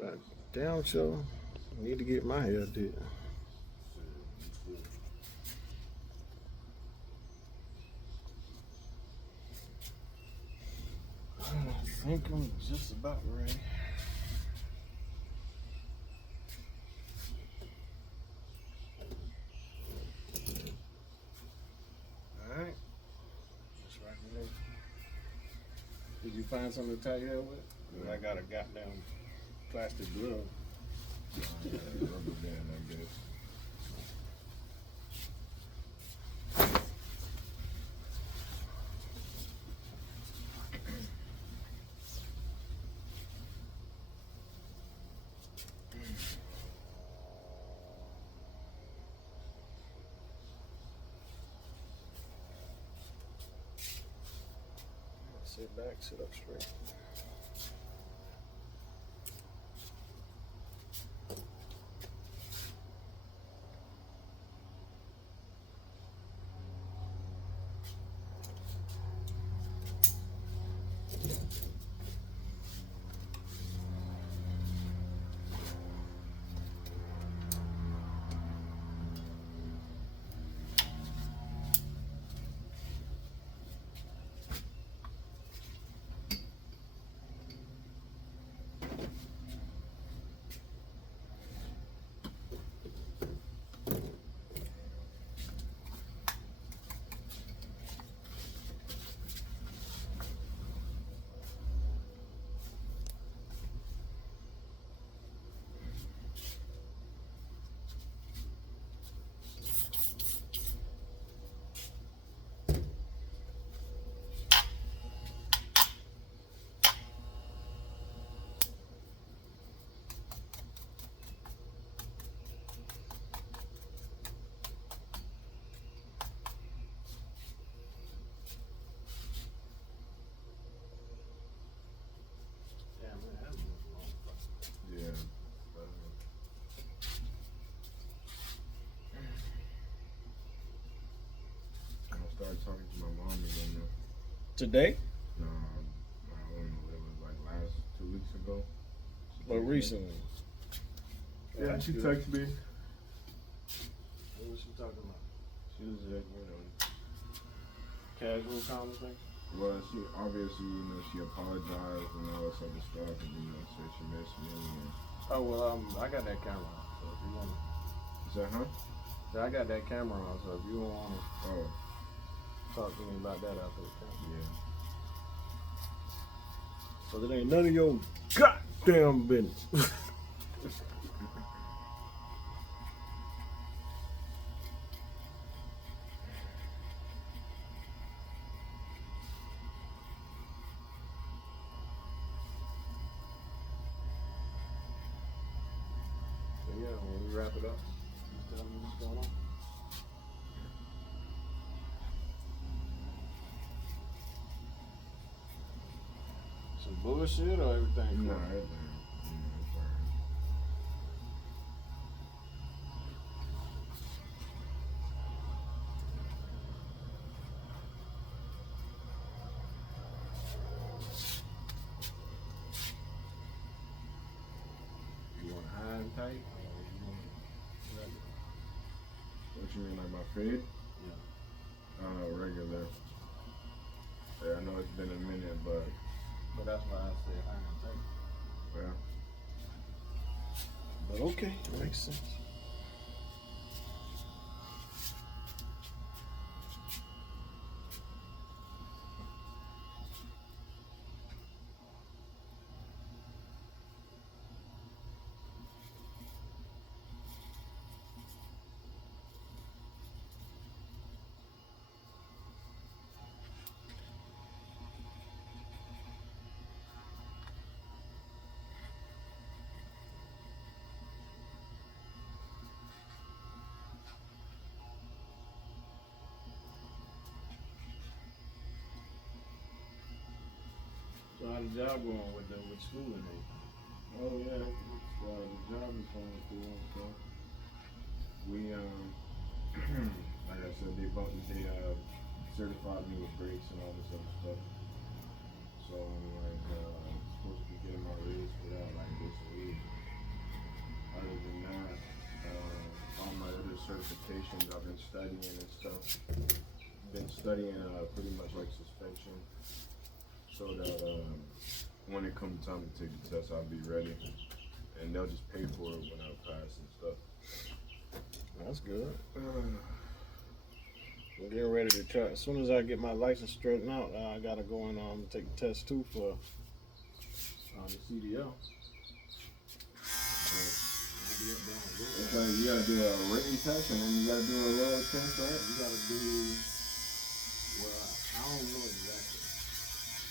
But damn sure need to get my hair did. I think I'm just about ready. Alright. That's right there. Did you find something to tie your hair with? I got a goddamn plastic glove. Rubber band, I guess. Sit back, sit up straight. Yeah. I'm gonna start talking to my mom again now. Today? No, I don't know. It was like last 2 weeks ago. But recently? Yeah, she good. texted me. What was she talking about? She was like, you know, Casual conversation? well, she obviously, you know, she apologized and all this other stuff, and you know, said she missed me. And Oh well, I got that camera on, so if you wanna, is that huh? I got that camera on, so if you wanna Oh, talk to me about that after the camera. yeah. So it ain't none of your goddamn business. So yeah, when we wrap it up, just tell me what's going on. Some bullshit or everything? No, cool? everything. You know, it's alright. You want high and tight, or you want regular? What you mean, like my fade? Yeah. Regular. Yeah, I know it's been a minute, but But that's why I said high and tight. yeah. But okay, makes sense. So how the job going with school and everything? Oh yeah, the job is going through and stuff. We like I said, they certified me with brakes and all this other stuff. So I'm like supposed to be getting my raise for that like this week. certifications. I've been studying and stuff. Been studying pretty much like suspension, so that when it comes time to take the test, I'll be ready, and they'll just pay for it when I pass and stuff. That's good. I'm getting ready to try. As soon as I get my license straightened out, I gotta go and take the test too for the CDL. It's like you gotta do a written test and then you gotta do a road test, right? You gotta do, well, I don't know exactly,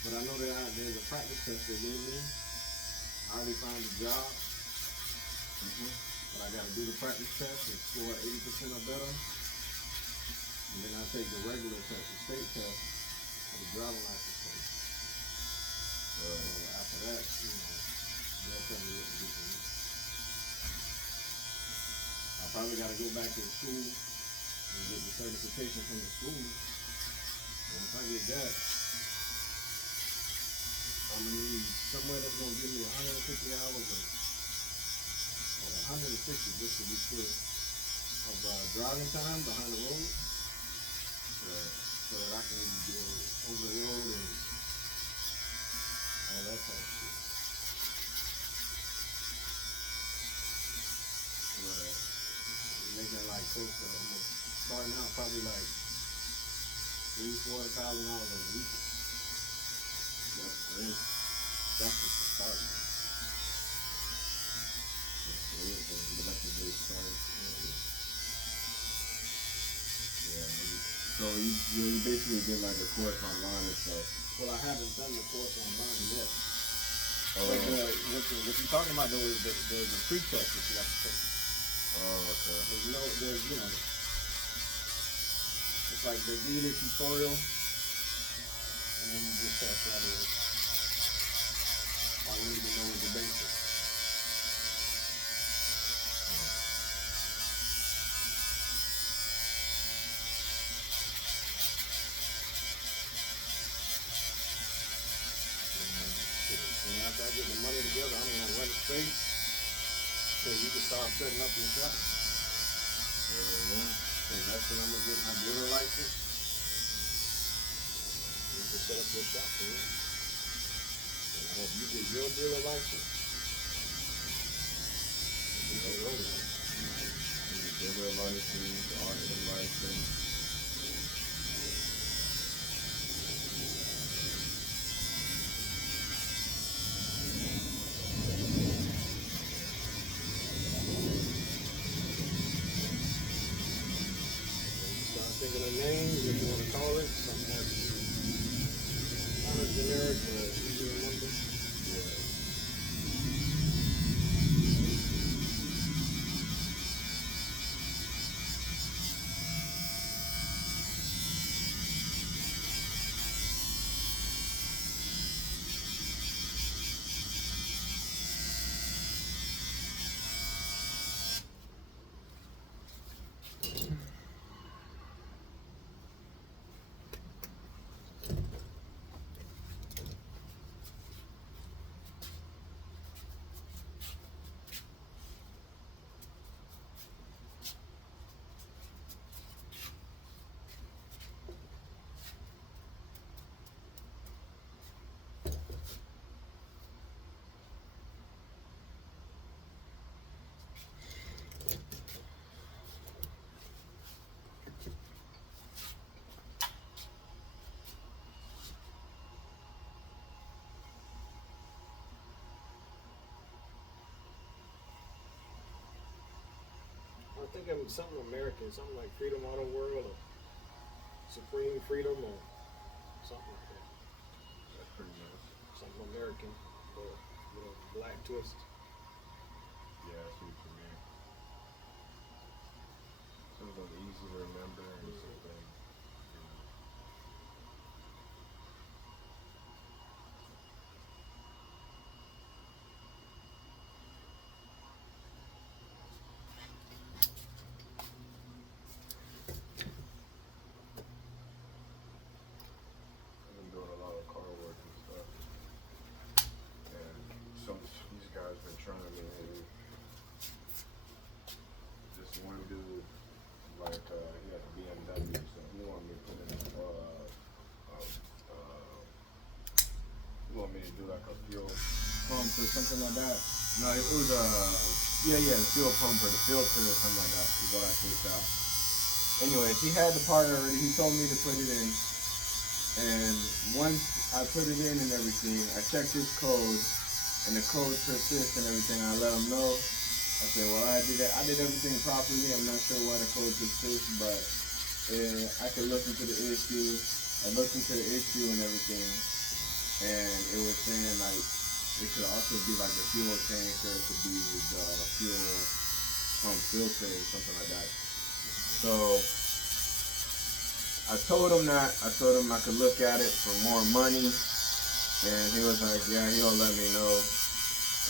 but I know there's a practice test they gave me. I already found a job, but I gotta do the practice test and score 80% or better. And then I take the regular test, the state test, for the driving license test. So after that, they'll tell me what to do for me. I probably gotta go back to the school and get the certification from the school. Once I get that, I'm gonna need somewhere that's gonna give me 150 hours or 160 just to be sure of driving time behind the road, so that I can go over the road and all that type of shit. Right. Making like close to, starting out probably like $3,000-$4,000 a week. That's great. That's just the start. That's great. But that's a great start. Yeah. So you basically did like a course online and stuff. Well, I haven't done the course online yet. Oh, But what you're talking about though is there's a pre-test that you got to take. okay. It's like they give you the tutorial, and then you just test right away. All you need to know is the basics. And after I get the money together, I'm gonna rent a space so you can start setting up your shop. And that's when I'm gonna get my dealer license. You can set up your shop for me. And I hope you get your dealer license. You can roll it. Dealer license, auction license. Start thinking of names, if you want to call it, something that's kind of generic but easy to remember. I think I'm something American, something like Freedom Auto World or Supreme Freedom or something like that. That's pretty nice. Something American, but with a black twist. Yeah, I see what you mean. Something easy to remember and something. I've been doing a lot of car work and stuff. And these guys been trying me lately. This one dude, something like that. No, it was the fuel pump or the filter or something like that is what I switched out. Anyways, he had the part already. He told me to put it in, and once I put it in and everything, I checked his code, and the code persists and everything. I let him know. I said, well, I did everything properly. I'm not sure why the code persists, but I could look into the issue. I looked into the issue and everything, and it was saying like it could also be like the fuel tank, or it could be the fuel pump filter or something like that. So I told him that. I told him I could look at it for more money, and he was like, yeah, he'll let me know.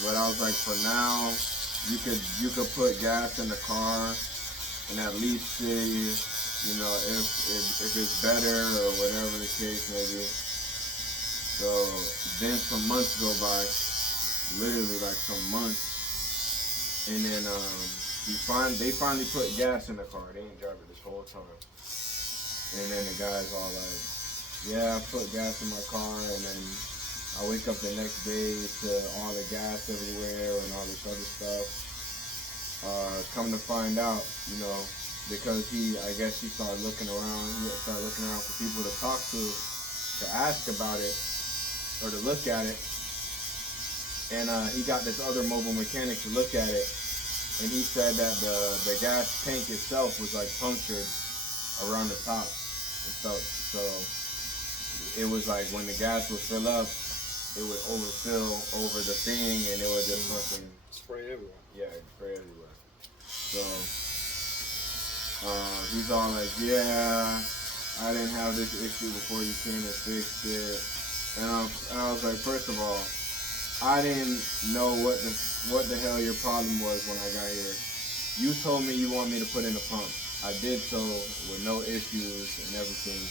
But I was like, for now, you could put gas in the car and at least see, you know, if it's better or whatever the case may be. So then some months go by, literally like some months, and then they finally put gas in the car. They didn't drive it this whole time. And then the guy's all like, yeah, I put gas in my car, and then I wake up the next day to all the gas everywhere and all this other stuff. Come to find out, you know, because I guess he started looking around. He started looking around for people to talk to ask about it or to look at it. And he got this other mobile mechanic to look at it, and he said that the gas tank itself was like punctured around the top and stuff. So it was like when the gas would fill up, it would overfill over the thing, and it would just fucking spray everywhere. Yeah, spray everywhere. So he's all like, yeah, I didn't have this issue before you came and fixed it. And I was like, first of all, I didn't know what the hell your problem was when I got here. You told me you want me to put in a pump. I did so with no issues and everything.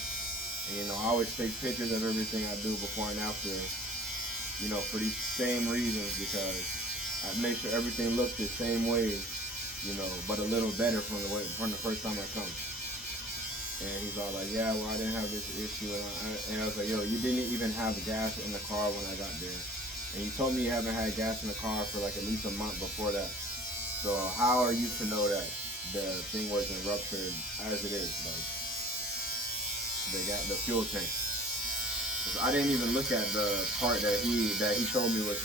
And, you know, I always take pictures of everything I do before and after, you know, for these same reasons, because I make sure everything looks the same way, you know, but a little better from the first time I come. And he's all like, yeah, well, I didn't have this issue. And I was like, yo, you didn't even have gas in the car when I got there. And you told me you haven't had gas in the car for like at least a month before that. So how are you to know that the thing wasn't ruptured as it is? Like, the fuel tank. 'Cause I didn't even look at the part that he told me was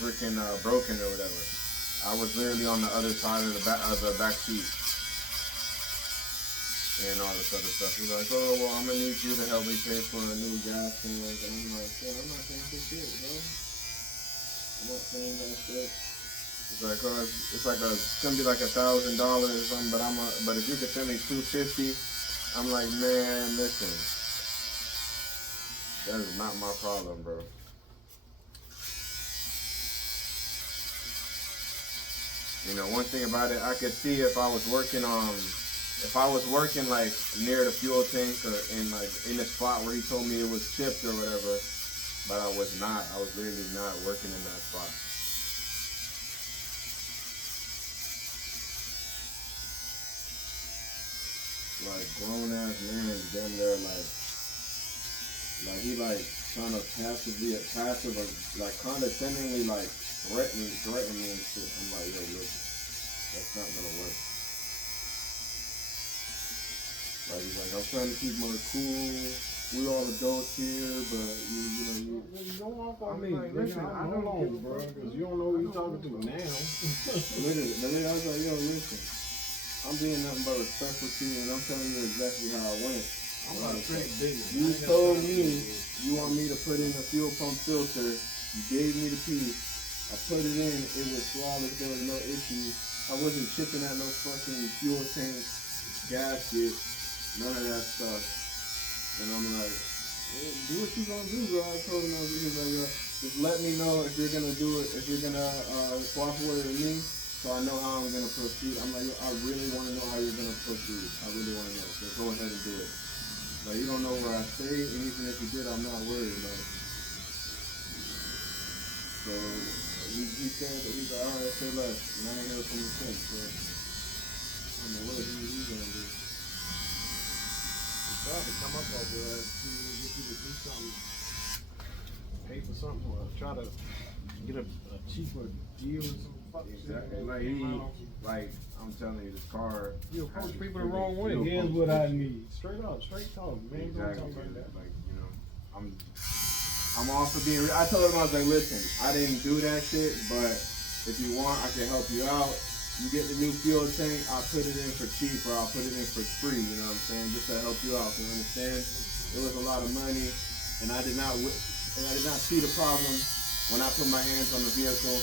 freaking broken or whatever. I was literally on the other side of the back seat and all this other stuff. He's like, oh, well, I'm gonna need you to help me pay for a new gas tank. And I'm like, yeah, I'm not paying for shit, bro. I'm not paying that shit. It's like, oh, it's gonna be like $1,000 or something, but if you could send me $250, I'm like, man, listen, that is not my problem, bro. You know, one thing about it, I could see if I was working like near the fuel tank or in the spot where he told me it was chipped or whatever, but I was not. I was literally not working in that spot. Like grown ass man, damn near like he like trying to like condescendingly like threaten me and shit. I'm like, yo, listen, that's not gonna work. Like he's like, I'm trying to keep my cool. We all adults here, but you don't walk on me. Like, listen, I don't know, bro, because you don't know who you're talking to now. Literally, I was like, yo, listen, I'm being nothing but respectful to you, and I'm telling you exactly how I went. I'm not pretty big. You told me you want me to put in a fuel pump filter. You gave me the piece. I put it in. It was flawless. There was no issues. I wasn't chipping at no fucking fuel tank, gasket, none of that stuff. And I'm like, do what you gonna do, bro. I told him, he was like, just let me know if you're gonna do it, if you're gonna cooperate with me, so I know how I'm gonna proceed. I'm like, I really want to know how you're gonna proceed. I really want to know. So go ahead and do it. Like, you don't know where I stay, and even if you did, I'm not worried. Like, so he said that he's like, all right, say less. And I ain't heard from him since. So I don't know what he's gonna do. Tried to come up over there to get you to do something, pay for something, or try to get a cheaper deal or some fuck shit. Exactly. Like I'm telling you, this car. You approach people the wrong way. Here's what I need. Straight up, straight talk, man. Exactly. Don't talk like that. Like, you know, I'm also being. I told him, I was like, listen, I didn't do that shit, but if you want, I can help you out. You get the new fuel tank, I'll put it in for cheap, or I'll put it in for free. You know what I'm saying? Just to help you out. You understand? It was a lot of money, and I did not see the problem when I put my hands on the vehicle,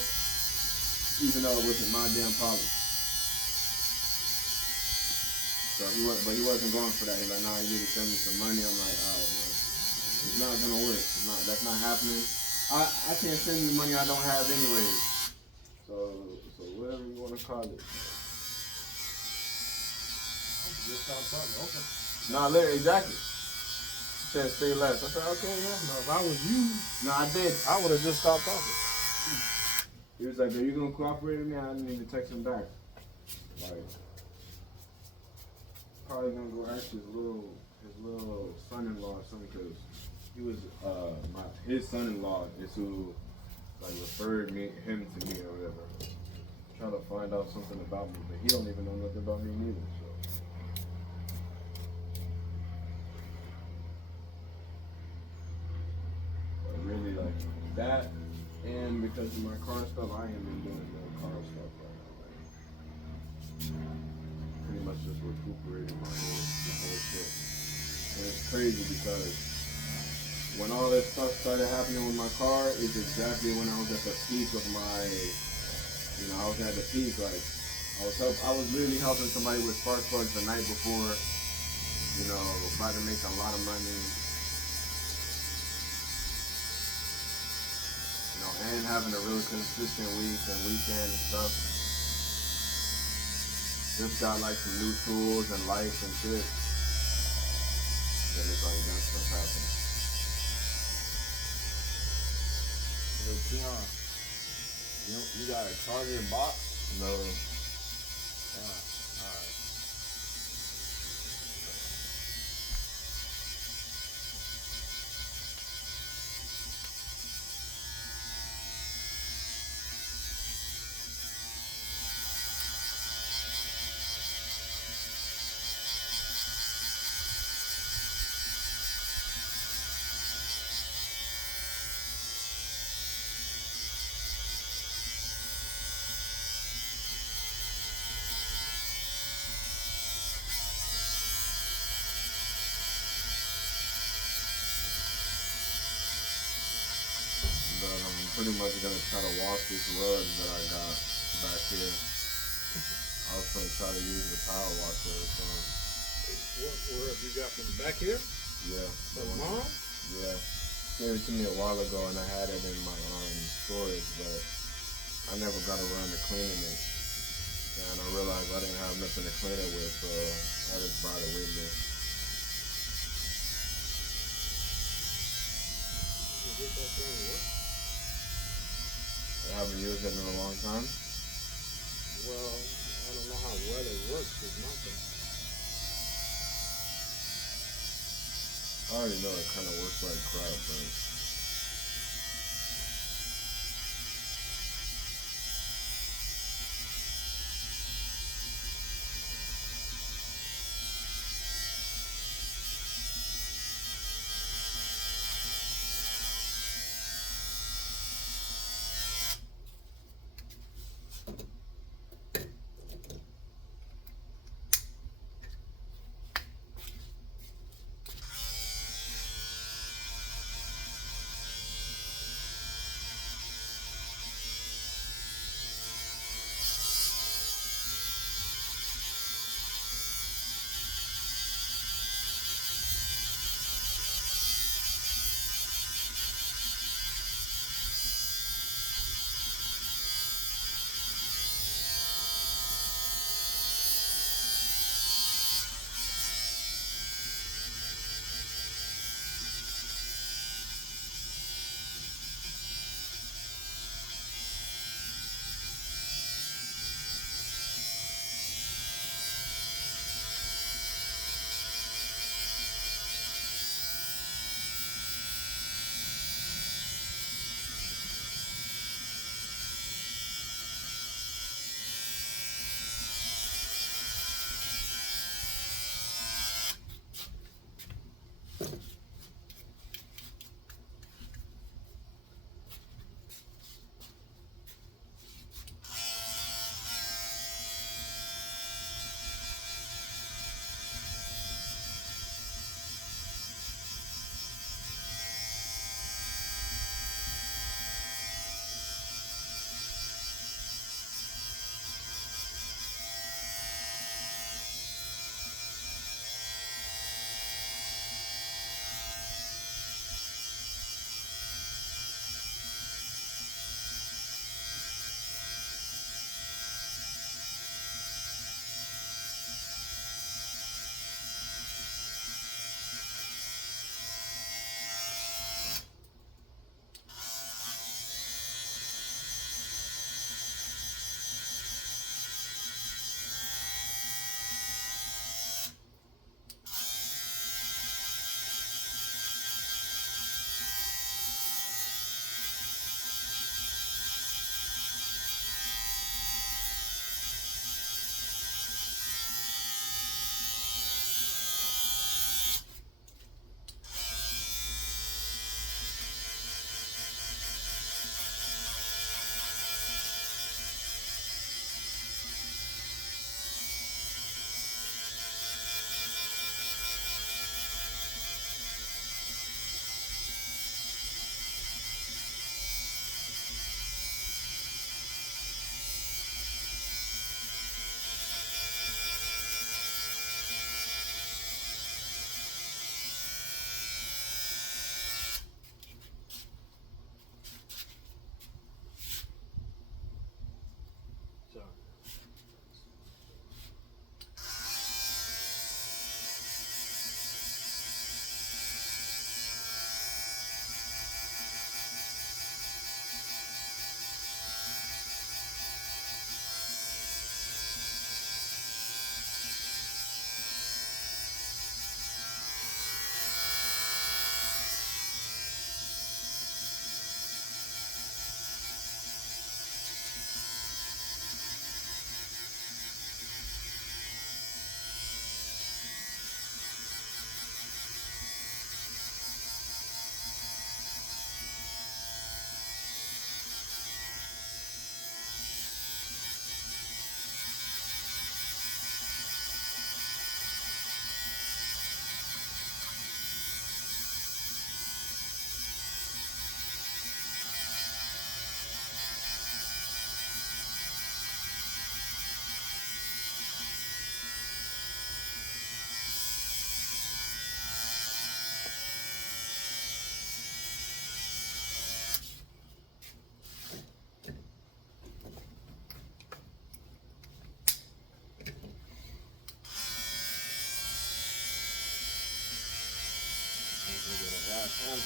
even though it wasn't my damn problem. So he wasn't going for that. He's like, nah, you need to send me some money. I'm like, all right, man. It's not gonna work. That's not happening. I can't send you the money I don't have anyways. So whatever you want to call it. Just stop talking. Okay. Nah, literally, exactly. He said stay less. I said, okay, yeah. No, if I was you, No, I did. I would have just stopped talking. He was like, are you gonna cooperate with me? I didn't even text him back. Like, probably gonna go ask his little son-in-law or something, because he was his son-in-law is who like referred him to me or whatever. Trying to find out something about me, but he don't even know nothing about me neither. So. But really, like that, and because of my car stuff, I ain't been doing no car stuff right now. Like, pretty much just recuperating my whole shit. And it's crazy because when all this stuff started happening with my car is exactly when I was at the peak of my, I was at the peak. Like I was literally helping somebody with spark plugs the night before, about to make a lot of money, and having a really consistent week and weekend and stuff. Just got like some new tools and lights and shit. And it's like that's what's happening. Hey, Keon, you got a charger box? No. Yeah, alright. But I'm pretty much gonna try to wash this rug that I got back here. I was gonna try to use the power washer or something. What have you got from back here? Yeah. From mom? Yeah. Gave it to me a while ago and I had it in my storage, but I never got around to cleaning it. And I realized I didn't have nothing to clean it with, so I just brought it with me. Get that thing to work. I haven't used it in a long time. Well, I don't know how well it works with nothing. I already know it kind of works like crap, but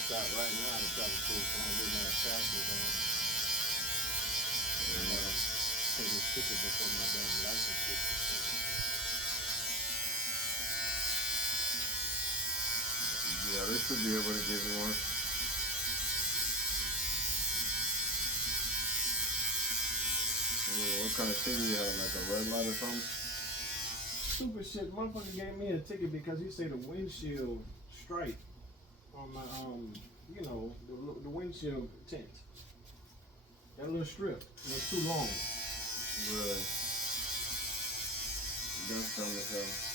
stop right now and try to see if I can get my taxes on. And take this ticket before my damn license gets suspended. Yeah, they should be able to give you one. What kind of ticket you have? Like a red light or something? Stupid shit. Motherfucker gave me a ticket because he said the windshield stripe on my you know, the windshield tint. That little strip was too long. Really? That's coming, so.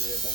Yeah, done.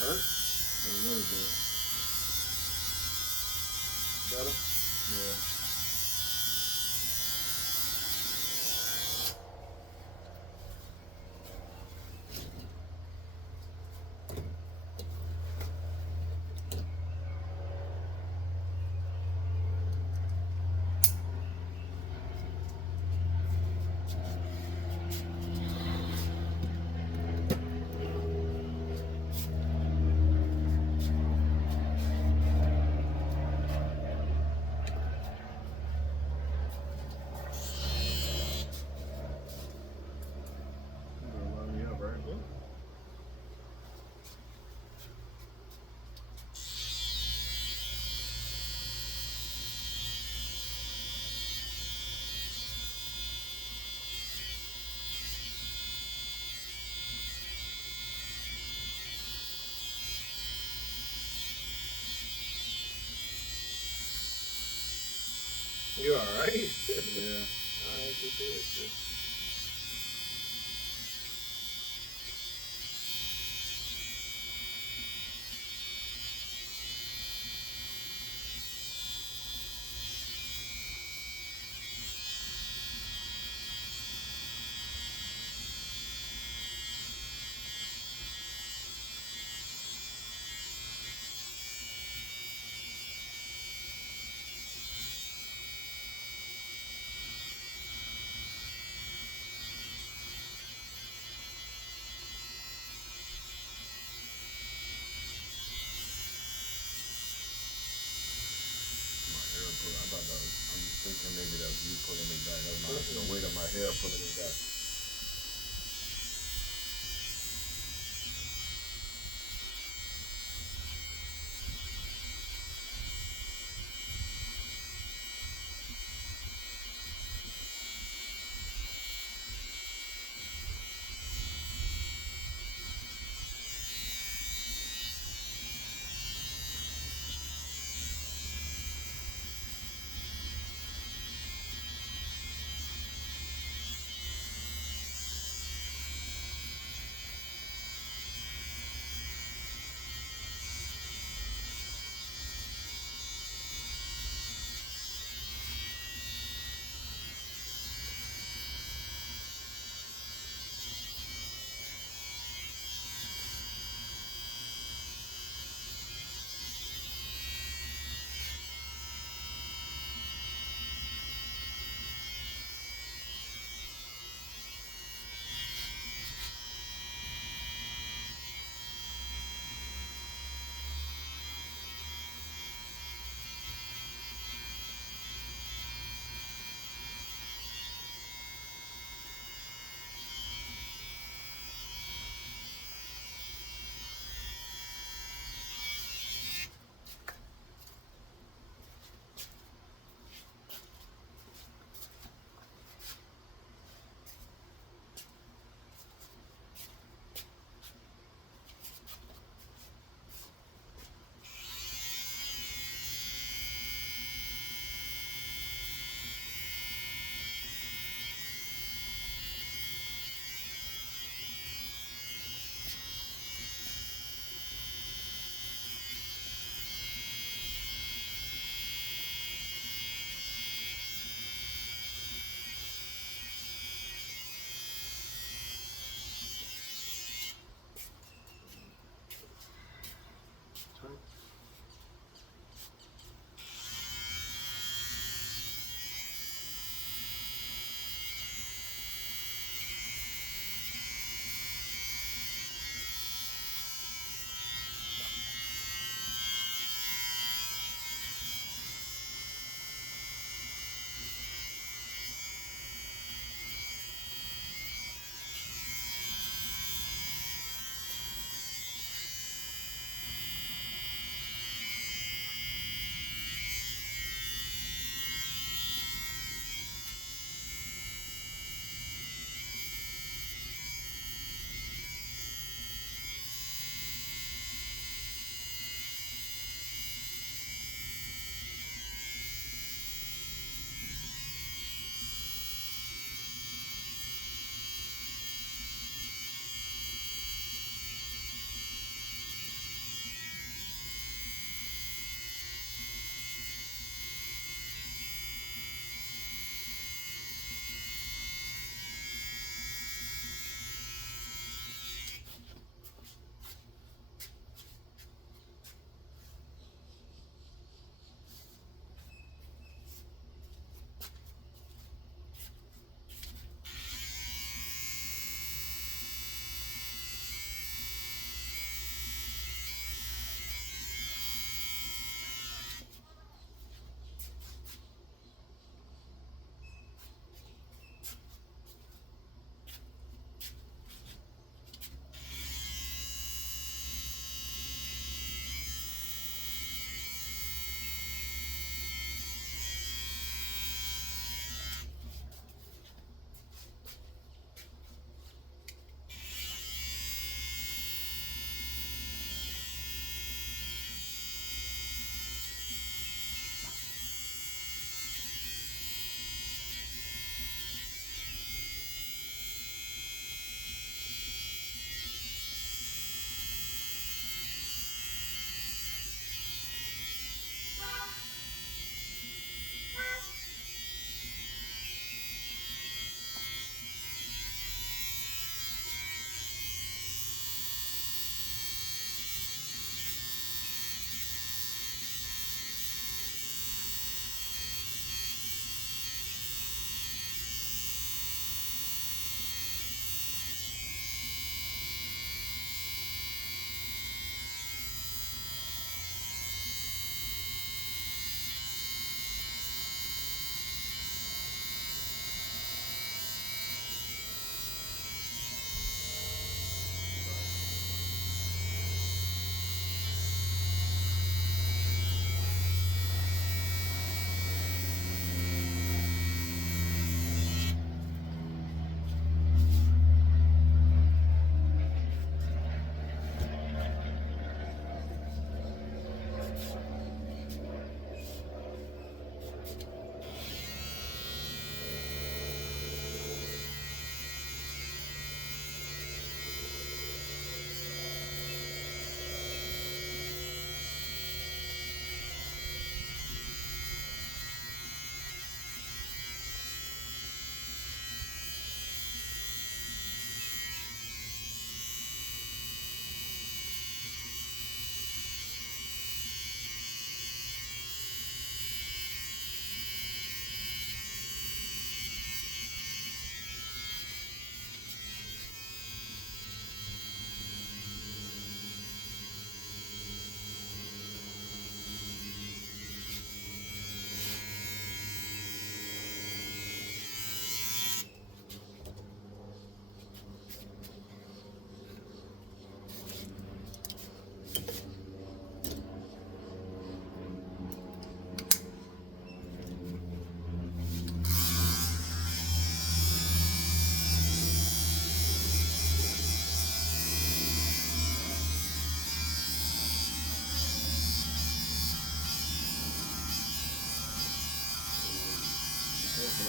Hurt? A little bit. Better? Yeah. You're gonna line me up, right? You alright? Yeah. Alright, good shit. I'm thinking maybe that's you pulling me back. That's the weight of my hair pulling me back.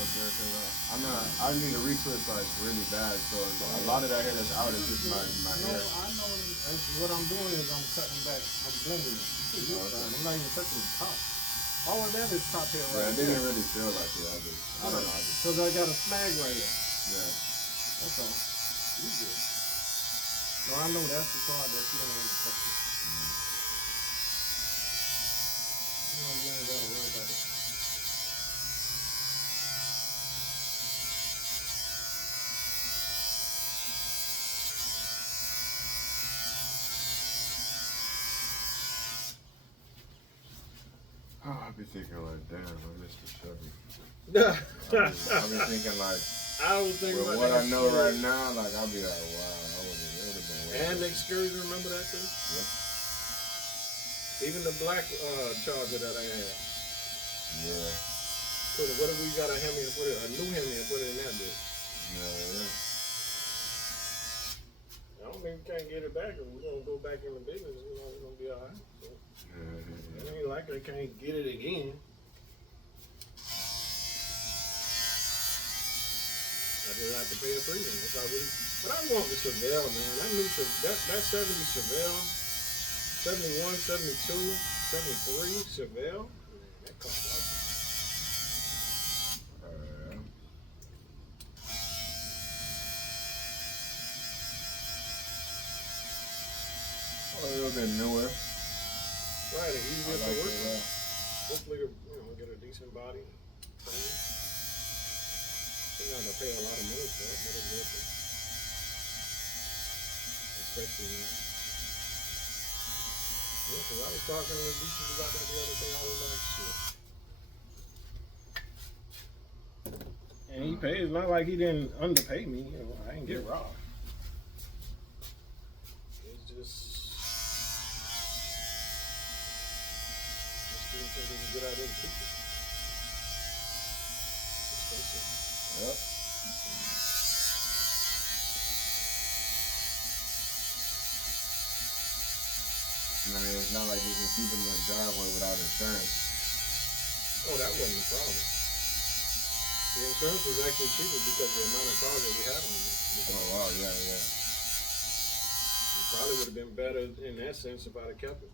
up there because I need a retwist like really bad. So a lot of that hair that's out is just my No, hair. I know what I'm doing is I'm cutting back. I'm blending it. I'm not even touching the top. All of that is top hair Yeah, right it there. didn't really feel like it. I don't know. Because I got a snag right here. Yeah. That's all. You good. So I know that's the part that you don't want to touch. You don't blend it out. Worry about it. Oh, I be thinking like, damn, I missed the Chevy. I be thinking like, I was thinking with about what that I know excursion. right now, like I'll be like, wow, I would have been way And the better. excursion, remember that too? Yep. Even the black Charger that I had. Yeah. What if we got a Hemi and put it, a new Hemi and put it in that bitch? Yeah. I don't think we can't get it back. If we're gonna go back in the business, you know, we're gonna be alright. So, it ain't like I can't get it again. I just have to pay the premium. If I really, but I want the Chevelle, man. That new that 70 Chevelle, 71, 72, 73 Chevelle, man, that costs a lot. A little bit newer. Right, and easier to work with. Hopefully, get a decent body. You're not gonna pay a lot of money for it, but it's worth it. Especially now. Yeah, 'cause I was talking to the beaches about that the other day. I was like, shit. And he paid. It's not like he didn't underpay me. I didn't get robbed. It's just. Didn't think it was a good idea to keep it. Expensive. Yep. I mean, it's not like you can keep it in the driveway without insurance. Oh, that wasn't the problem. The insurance was actually cheaper because of the amount of cars that we had on it. Oh wow, yeah. It probably would have been better in that sense if I'd have kept it.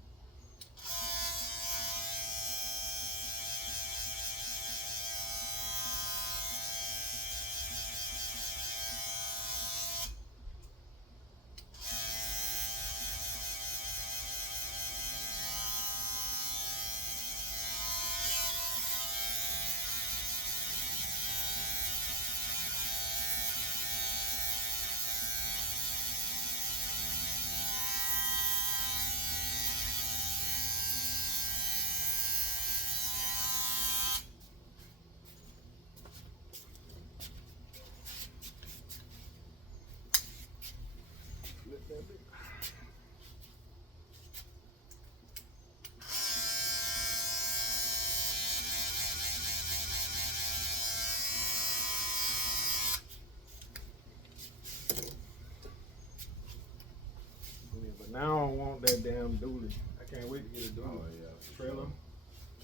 Yeah, but now I don't want that damn dually. I can't wait to get a dually. Oh yeah. Trailer.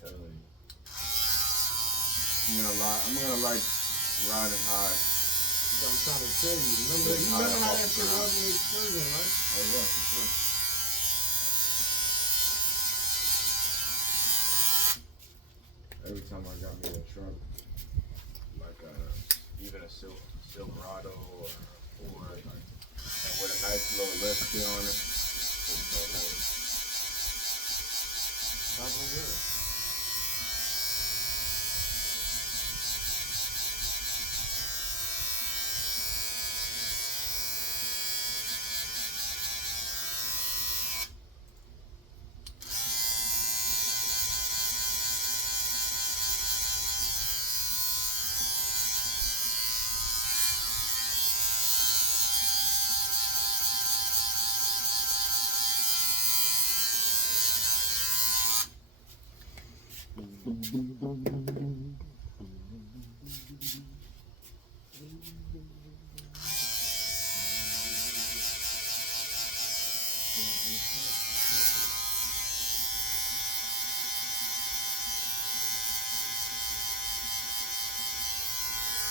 Telling you. I'm gonna like riding high. I'm trying to tell you. Remember how that shit was in the excursion, right? Oh yeah, for sure. Every time I got me a truck, like even a Silverado or a Ford, like, and with a nice little lift kit on it, it's so nice. Top of the world.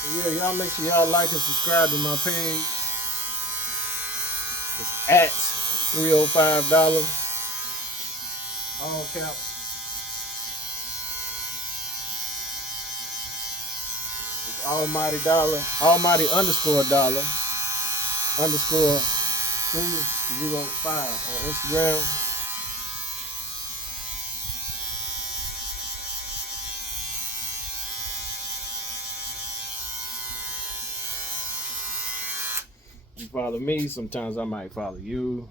Yeah, y'all make sure y'all like and subscribe to my page. It's at $305. All caps. It's Almighty Dollar. Almighty underscore dollar. Underscore 305 on Instagram. You follow me, sometimes I might follow you.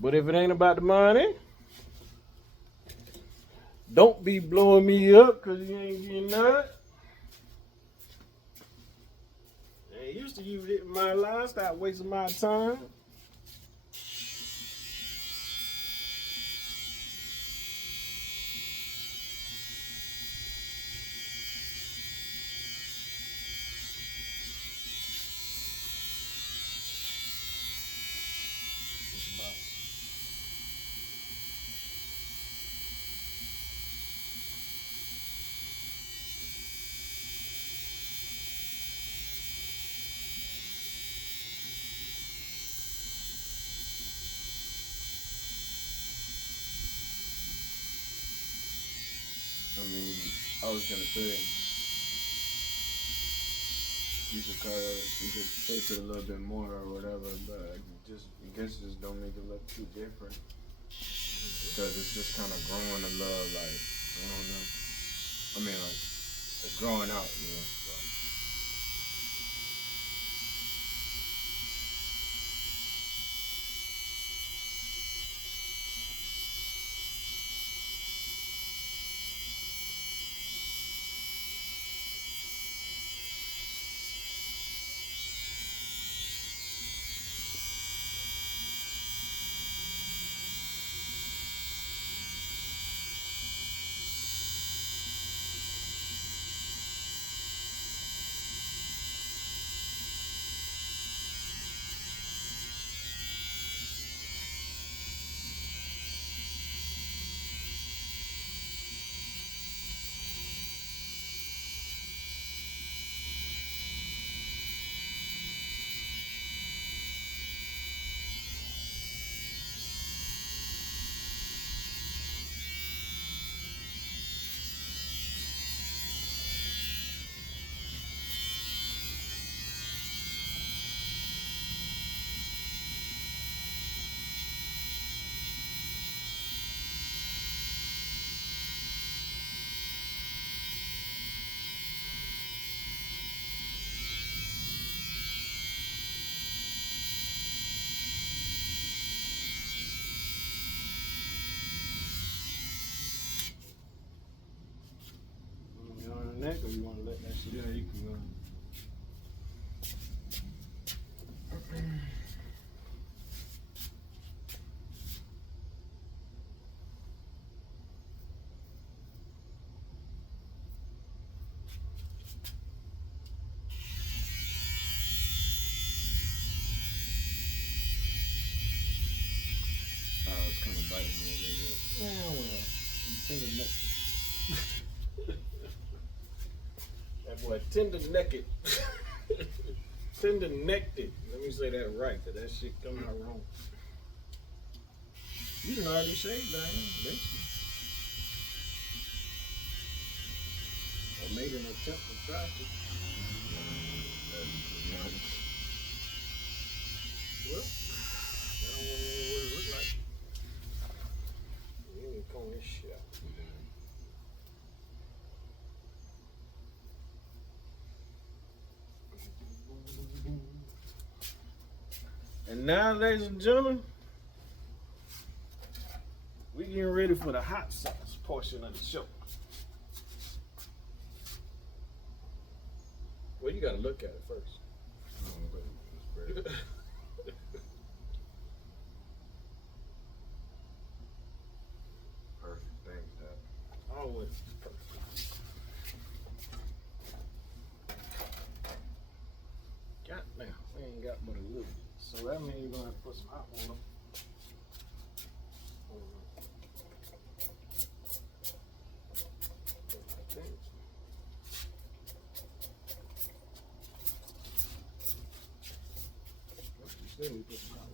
But if it ain't about the money, don't be blowing me up because you ain't getting none. I used to use it in my life, stop wasting my time. I mean, I was gonna say you could taste it a little bit more or whatever, but I guess just don't make it look too different. Because it's just kind of growing a little, like, I don't know. I mean, like, it's growing out, you know. So. You on the neck or you want to let that shit? Yeah, you can go. It's kind of biting me a little bit. Yeah, well, you tender neck. That boy tender necked. Tender necked. Let me say that right, cause that shit coming out wrong. You can already shave that, basically. Or made an attempt to try to. Well, I don't want to know what it look like. You need to comb this shit out. And now, ladies and gentlemen, we getting ready for the hot sauce portion of the show. Well, you gotta look at it first. Perfect. Thanks, Dad. Always perfect. God damn, we ain't got but a little. So that means you're gonna have to put some hot water. Like that. Then we put some hot water.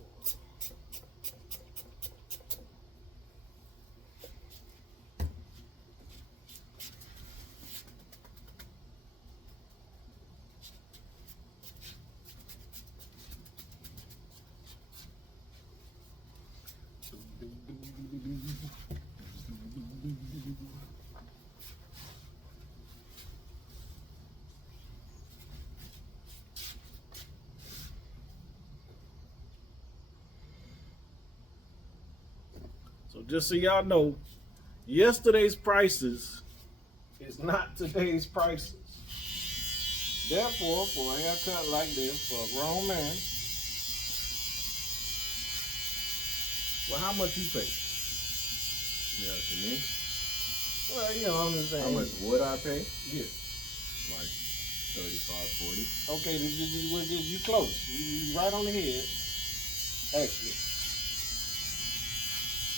So just so y'all know, yesterday's prices is not today's prices. Therefore, for a haircut like this for a grown man, well, how much you pay? Yeah, to me. Well, you know, I'm just saying. How much would I pay? Yeah. Like 35, 40. Okay, you close. You right on the head. Actually.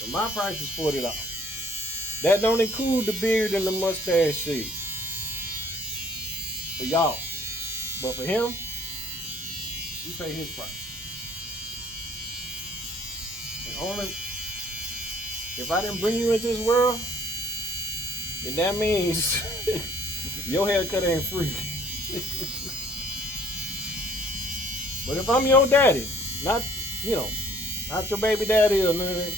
But my price is $40. That don't include the beard and the mustache shade. For y'all. But for him, you pay his price. And only if I didn't bring you into this world, then that means your haircut ain't free. But if I'm your daddy, not not your baby daddy or nothing.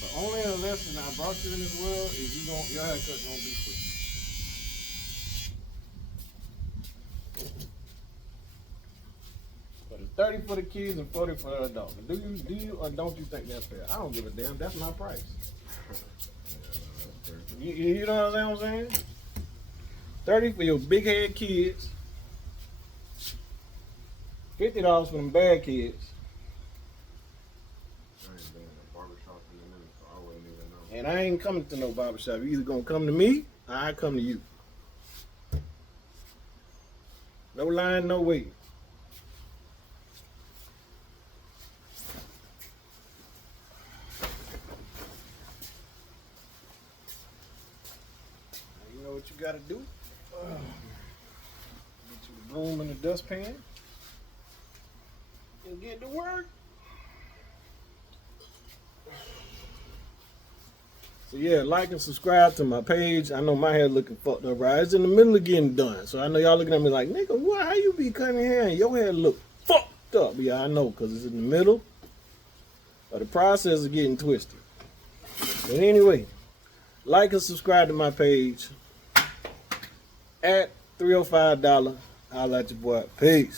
The only lesson I brought you in this world is your haircut gonna be free. But it's 30 for the kids and 40 for the adults. Do you or don't you think that's fair? I don't give a damn. That's my price. You know what I'm saying? 30 for your big head kids. $50 for them bad kids. I ain't been in a barbershop in a minute, so I wouldn't even know. And I ain't coming to no barbershop. You either gonna come to me or I come to you. No line, no wait. You know what you gotta do? Get you the broom and the dustpan and get to work. So yeah, like and subscribe to my page. I know my hair looking fucked up, right? It's in the middle of getting done. So I know y'all looking at me like, nigga, what? How you be cutting hair and your hair look fucked up? Yeah, I know, because it's in the middle of the process of getting twisted. But anyway, like and subscribe to my page at $305. I'll let your boy. Peace.